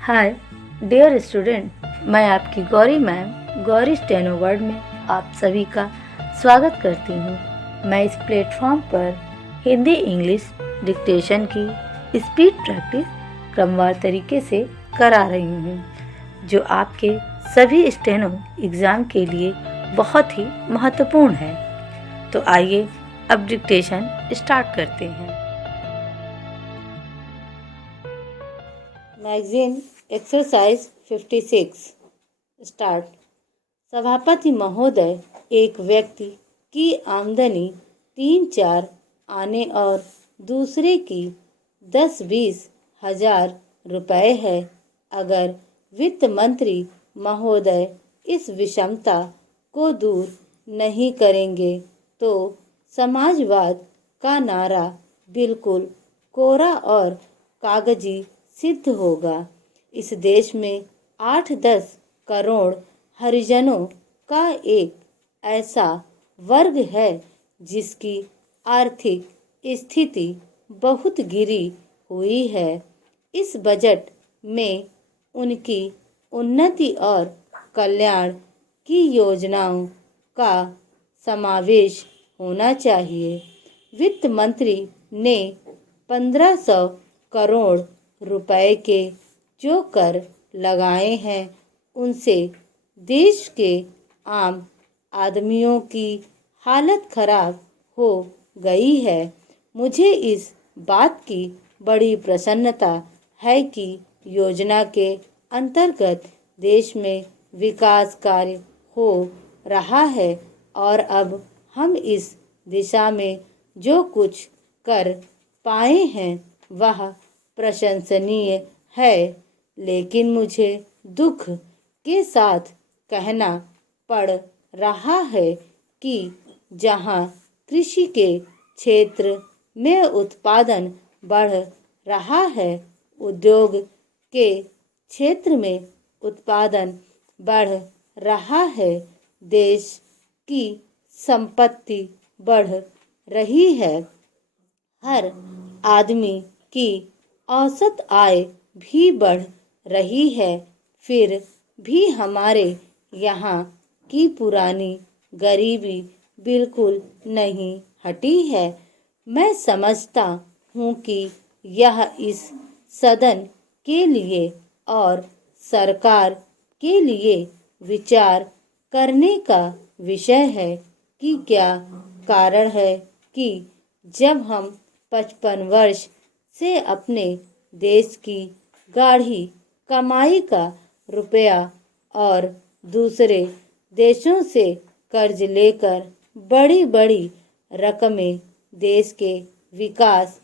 Hi dear student, मैं आपकी Gauri ma'am Gauri steno word में आप सभी का स्वागत करती हूँ। मैं इस प्लेटफॉर्म पर हिंदी इंग्लिश डिक्टेशन की स्पीड प्रैक्टिस क्रमवार तरीके से करा रही हूँ, जो आपके सभी स्टेनो एग्ज़ाम के लिए बहुत ही महत्वपूर्ण है। तो आइए अब डिक्टेशन स्टार्ट करते हैं। Magazine exercise 56 start. सभापति महोदय, एक व्यक्ति की आमदनी 3-4 आने और दूसरे की 10-20 हजार रुपए है। अगर वित्त मंत्री महोदय इस विषमता को दूर नहीं करेंगे तो समाजवाद का नारा बिल्कुल कोरा और कागजी सिद्ध होगा। इस देश में 8-10 करोड़ हरिजनों का एक ऐसा वर्ग है जिसकी आर्थिक स्थिति बहुत गिरी हुई है। इस बजट में उनकी उन्नति और कल्याण की योजनाओं का समावेश होना चाहिए। वित्त मंत्री ने 1500 करोड़ रुपए के जो कर लगाए हैं उनसे देश के आम आदमियों की हालत खराब हो गई है। मुझे इस बात की बड़ी प्रसन्नता है कि योजना के अंतर्गत देश में विकास कार्य हो रहा है और अब हम इस दिशा में जो कुछ कर पाए हैं वह प्रशंसनीय है, लेकिन मुझे दुख के साथ कहना पड़ रहा है कि जहां कृषि के क्षेत्र में उत्पादन बढ़ रहा है, उद्योग के क्षेत्र में उत्पादन बढ़ रहा है, देश की संपत्ति बढ़ रही है, हर आदमी की औसत आय भी बढ़ रही है, फिर भी हमारे यहाँ की पुरानी गरीबी बिल्कुल नहीं हटी है। मैं समझता हूँ कि यह इस सदन के लिए और सरकार के लिए विचार करने का विषय है कि क्या कारण है कि जब हम 55 वर्ष से अपने देश की गाढ़ी कमाई का रुपया और दूसरे देशों से कर्ज लेकर बड़ी बड़ी रकमें देश के विकास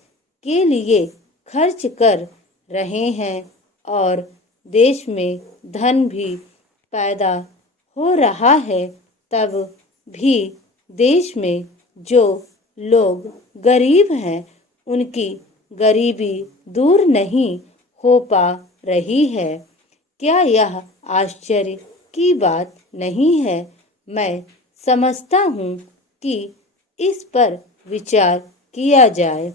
के लिए खर्च कर रहे हैं और देश में धन भी पैदा हो रहा है, तब भी देश में जो लोग गरीब हैं उनकी गरीबी दूर नहीं हो पा रही है। क्या यह आश्चर्य की बात नहीं है? मैं समझता हूँ कि इस पर विचार किया जाए।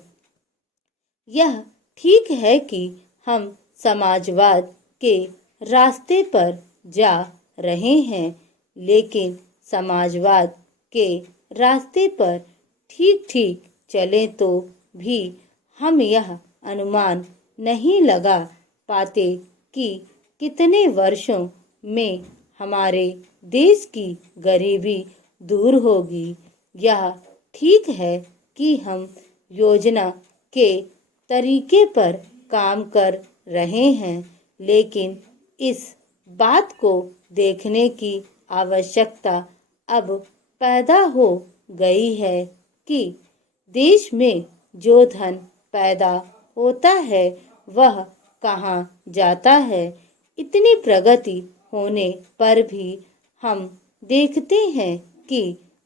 यह ठीक है कि हम समाजवाद के रास्ते पर जा रहे हैं, लेकिन समाजवाद के रास्ते पर ठीक ठीक चलें तो भी हम यह अनुमान नहीं लगा पाते कि कितने वर्षों में हमारे देश की गरीबी दूर होगी। यह ठीक है कि हम योजना के तरीके पर काम कर रहे हैं, लेकिन इस बात को देखने की आवश्यकता अब पैदा हो गई है कि देश में जो धन पैदा होता है वह कहाँ जाता है। इतनी प्रगति होने पर भी हम देखते हैं कि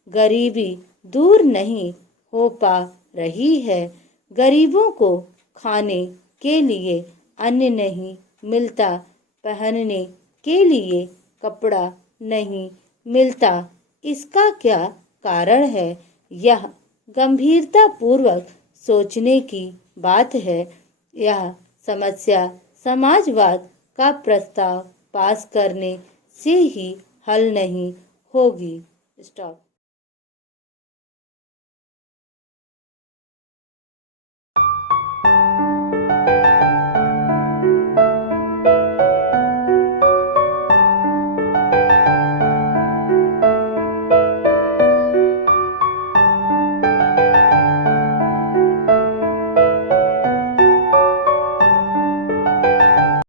गरीबी दूर नहीं हो पा रही है। गरीबों को खाने के लिए अन्न नहीं मिलता, पहनने के लिए कपड़ा नहीं मिलता। इसका क्या कारण है? यह गंभीरता पूर्वक सोचने की बात है। यह समस्या समाजवाद का प्रस्ताव पास करने से ही हल नहीं होगी। स्टॉप।